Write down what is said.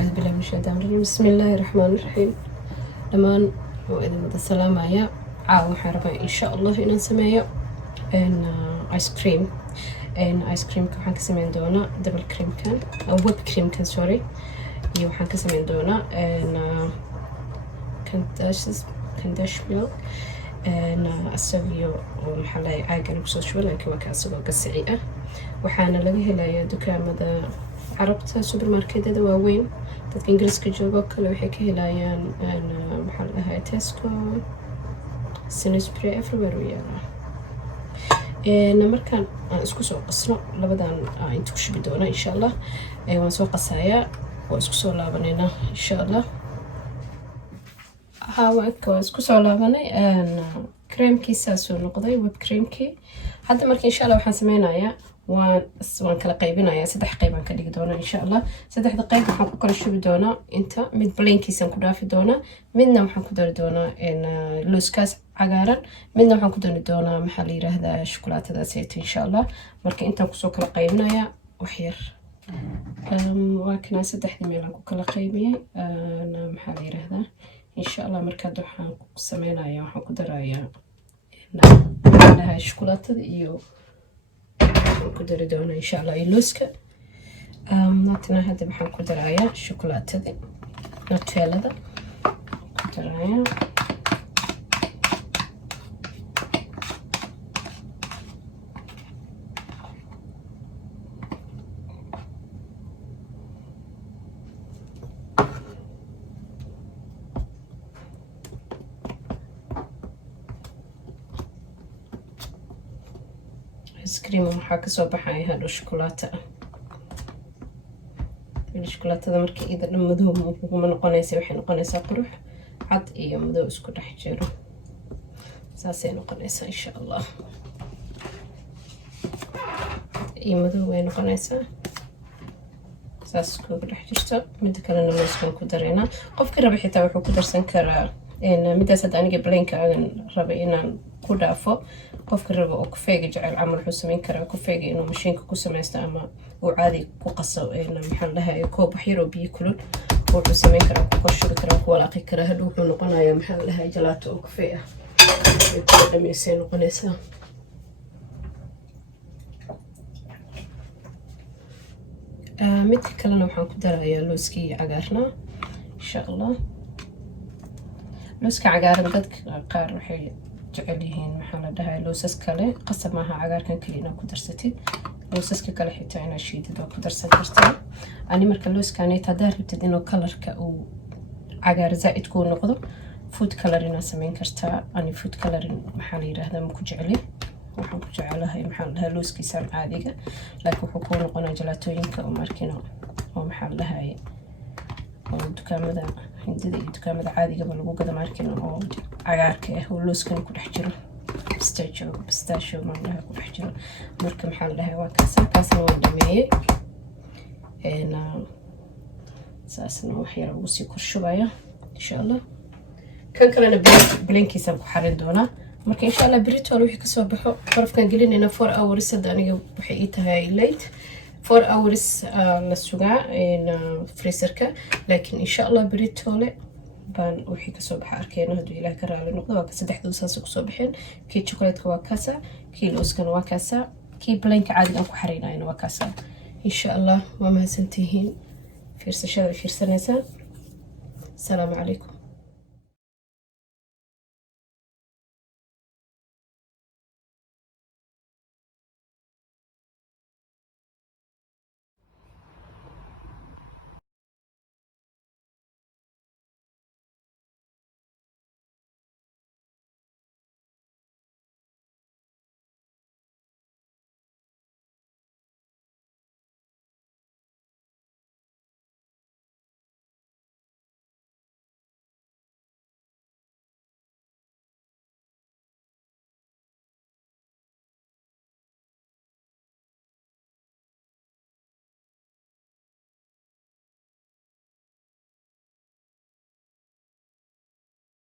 أعوذ بالله من الشيطان الرجيم بسم الله الرحمن الرحيم دمان وإذا ودا سلامايا caawa waxaan rabaa insha Allah inaan sameeyo ice cream ice creamka waxaan ka sameyn doonaa double creamkan whip creamkan sorry iyo waxaan ka sameyn doonaa candash milk asagio oo maxaa la caagan kusoo shubo laakiin waa ka asagoo gasci ah waxaana laga helayaa dukaamada carabta supermarketada waaweyn dadka ingiriiska joogo kale waxay ka helayaan maxaa la dhahaa Tesco Sainsbury everywhere we are markaan aan isku soo qasno labadan inta ku shubi doona insha Allah waan soo qasayaa oo isku soo laabanayna insha Allah waan isku soo laabanay creamkiisa soo noqday whip creamkii hadda marka insha Allah waxaan sameynayaa waan kala qaybinayaa saddex qayb aan ka dhigi doona insha Allah saddexda qayb waxaan ku kala shubi doonaa inta mid plainkiisa ku dhaafi doona midna waxaan ku dari doonaa looskaas cagaaran midna waxaan ku dari doonaa maxaa la yiraahdaa shukulaatada sayt insha Allah marka intaan ku soo kala qaybinayaa wax yar waa kana saddexda meel aan ku kala qaybiyay maxaa la yiraahdaa insha Allah marka waxaan ku sameynayaa waxaan ku darayaa shukulaatada iyo ku dari doona insha Allah looska natna hadda waxaan ku darayaa shukulaatada nutellada ku darayaa cream waxaa ka soo baxaya hadho shukulaato ah shukulaatada markii ida madow ma noqonaysa waxay noqonaysaa qurux cad iyo madow isku dhex jiro saasay noqonaysaa insha Allah iyo madow way noqonaysaa saas isku dhex jirto mid kalena loo ku dareena qofka raba xitaa wuxuu ku darsan karaa midaas hadda aniga blanka aan raba inaan ku dhaafo qofka raba oo kafeega jecel camal wuxuu sameyn karaa kafeega inuu mashiinka ku sameysto ama uu caadi ku qaso maxaan dhahayaa koob wax yar oo biyo kulul wuxuu sameyn karaa ku korshubi karaa ku walaaqi karaa hadhow wuxuu noqonayaa maxaan dhahayaa jalaato oo kafee ah ay ku dhameysay noqonaysaa midka kalena waxaan ku darayaa looskii cagaarna insha Allah looska cagaaran dadka qaar waxay jecel yihiin maxaa la dhahaa loosas kale qasab maaha cagaarkan kaliya inaad ku darsatid loosaska kale xitaa inaad shiidid oo ku darsan kartaa ani marka looskaanay haddaad rabtid inuu kalarka uu cagaar zaa'id kuu noqdo food coloring aad samayn kartaa ani food coloring maxaa la yiraahdaa ma ku jecli waxaan ku jecelahay maxaa la dhahaa looskiisaan caadiga laakiin wuxuu kuu noqonaa jalaatooyinka oo markino oo maxaa la dhahaa oo dukaamada hindida iyo dukaamada caadigaba lagu gado markino oo cagaarka ah oo looskana ku dhex jiro pistachio mandaha ku dhex jiro marka maxaa la dhahaa waa kaasna waan dhameeyay saasna wax yar ugu sii korshubaya insha Allah kan kalena blankiisaan ku xarin doonaa marka insha Allah britol wixii kasoo baxo barafkan gelinayna 4 hours hadda aniga waxay ii tahay late 4 hours la sugaa freezerka laakiin insha Allah britole baan wixii kasoo baxa arkayna haduu Ilaahay ka raali noqdo waa ka saddexdood saas ku soo baxeen kii chocolate waa kaasa kii looskana waa kaasa kii blanka caadiga ku xariinayna waa kaasa insha Allah waa mahadsantihiin fiirsashada fiirsanaysa السلام عليكم